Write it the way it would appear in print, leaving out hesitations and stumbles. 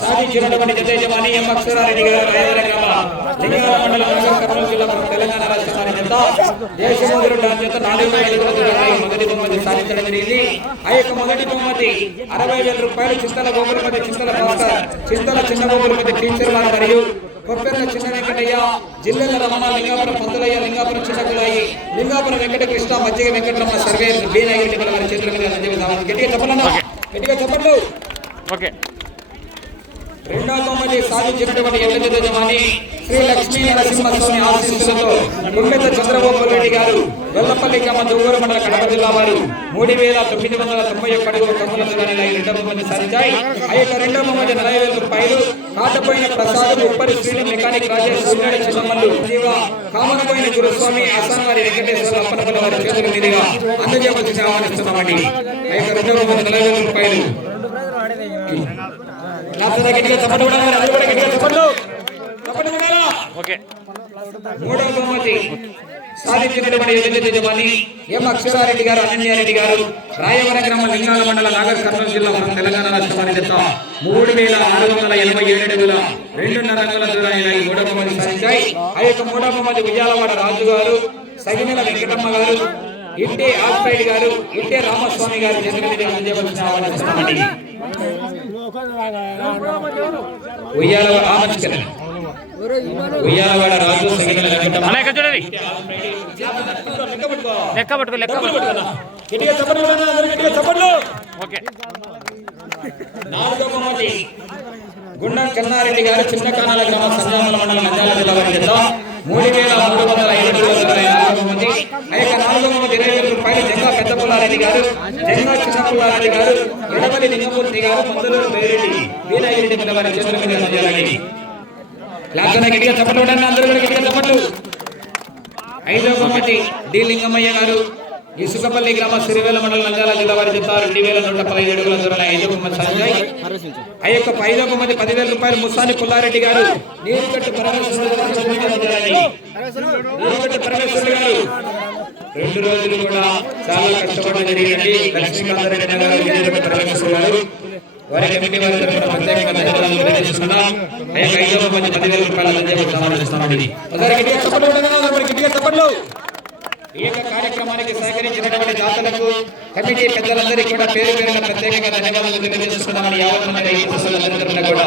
సాధించినటువంటి జతయజమాని ఎం అక్షరారెడ్డి గారు లింగాల మండలం నగర్ కర్నూలు జిల్లా తెలంగాణ రాష్ట్రాన్ని జత దేశముద్రు జత 4,000 మొదటి బహుమతి సాధించడం జరిగింది. ఆ యొక్క మొదటి బహుమతి 60,000 రూపాయలు చింతల గోపురపతి చింతల భాస్కర్ చింతల చిన్న గోపురపతి టీచర్ వారు మరియు కొప్పెర్ల చిన్న వెంకటయ్య జిల్లెల రమణ లింగాపురం పంతులయ్య లింగాపురం చిన్నకులయ్యి లింగాపురం వెంకటకృష్ణ మజ్జిగ వెంకటరమ్మ సర్వేర్ బీనాగిరెడ్డి వారి చేతుల మీద గట్టిగా చెప్పండి గట్టిగా చెప్పండి. రెండవ బహుమతి సాధించినటువంటి ఎల్ల జతయజమాని శ్రీ లక్ష్మీ నరసింహస్వామి ఆశీస్సులతో గుమ్మెత చంద్రబాబు రెడ్డి గారు వెల్లపల్లి గ్రామ దువ్వూరు మండల కడప జిల్లా వారు 3,991 అడుగుల కమ్ముల దూరాన్ని రెండవ బహుమతి సాధించాయి. ఆ యొక్క రెండవ బహుమతి 40,000 రూపాయలు కాటపోయిన ప్రసాద్ ఉప్పరి శ్రీని మెకానిక్ రాజేష్ సూర్యుడి చిన్నమల్లు జీవ కామనపోయిన గురుస్వామి ఆసాన్ వారి వెంకటేశ్వర అప్పనపల్లి వారి చేతుల మీదుగా అందజేయవలసి ఆహ్వానిస్తున్నామండి. ఆ యొక్క రెండవ బహుమతి 40,000 రూపాయలు. మూడవ బహుమతి సాధించినటువంటి యజమాని ఎం అక్షరారెడ్డి గారు అనన్యారెడ్డి గారు రాయవరం గ్రామం లింగాల మండల నాగర్ కర్నూలు జిల్లా తెలంగాణ రాష్ట్రాన్ని జత 3,687 అడుగుల 2.5 అంగుళాల దూరాన్ని మూడవ బహుమతి సాధించాయి. ఆ యొక్క మూడవ బహుమతి ఉయ్యాలవాడ రాజు గారు సగినెల వెంకటమ్మ గారు ఇంటే ఆస్పైడ్ గారు ఇంటే రామస్వామి గారు చేతుల మీద అందజేయవలసిన ఆహ్వానిస్తున్నామండి. ఉయ్యాలవాడ రాజు సగినెల వెంకటమ్మ నాలుగవ బహుమతి గుండం చెన్నారెడ్డి గారు చిన్న కానాల గ్రామ సంజామల మండలం నంద్యాల జిల్లా వారి చేత 3,305 బహుమతి. ఆ యొక్క నాలుగవ బహుమతి 20,000 రూపాయలు జంగా పెద్ద పుల్లారెడ్డి గారు జంగా చిన్న పుల్లారెడ్డి గారు ఎడవల్లి లింగమూర్తి గారు మందులూరు బైరెడ్డి వీరాగిరెడ్డి వారి చేతుల మీద అందజేయాలండి. లాక్డౌన్ గట్టిగా చప్పట్లు ఉండండి, అందరూ కూడా గట్టిగా చప్పట్లు. ఐదవ బహుమతి డి లింగమయ్య గారు ఇసుకపల్లి గ్రామ సిరివేల మండలం నంద్యాల జిల్లా వారి చెప్తా 2,115 అడుగుల దూరాల 5వ బహుమతి సాధించాయి. ఆ యొక్క 5వ బహుమతి 10,000 రూపాయలు ముసాని పుల్లారెడ్డి గారు నీరుకట్టు పరమేశ్వరుడు గారు 2 రోజులు కూడా చాలా కష్టపడడం జరిగిందండి. లక్ష్మీకాంతారెడ్డి గారు నీరుకట్టు పరమేశ్వరుడు గారు వారి కమిటీ వారి తరఫున ప్రత్యేకంగా ధన్యవాదాలు తెలియజేస్తున్నాం. ఆ యొక్క 5వ బహుమతి 10,000 రూపాయలు అందజేస్తున్నామండి. ఈ యొక్క కార్యక్రమానికి సహకరించినటువంటి దాతలకు కమిటీ పెద్దలందరికీ కూడా పేరు పేరున ప్రత్యేకంగా ధన్యవాదాలు తెలియజేస్తున్నామని యావత్ మంది కూడా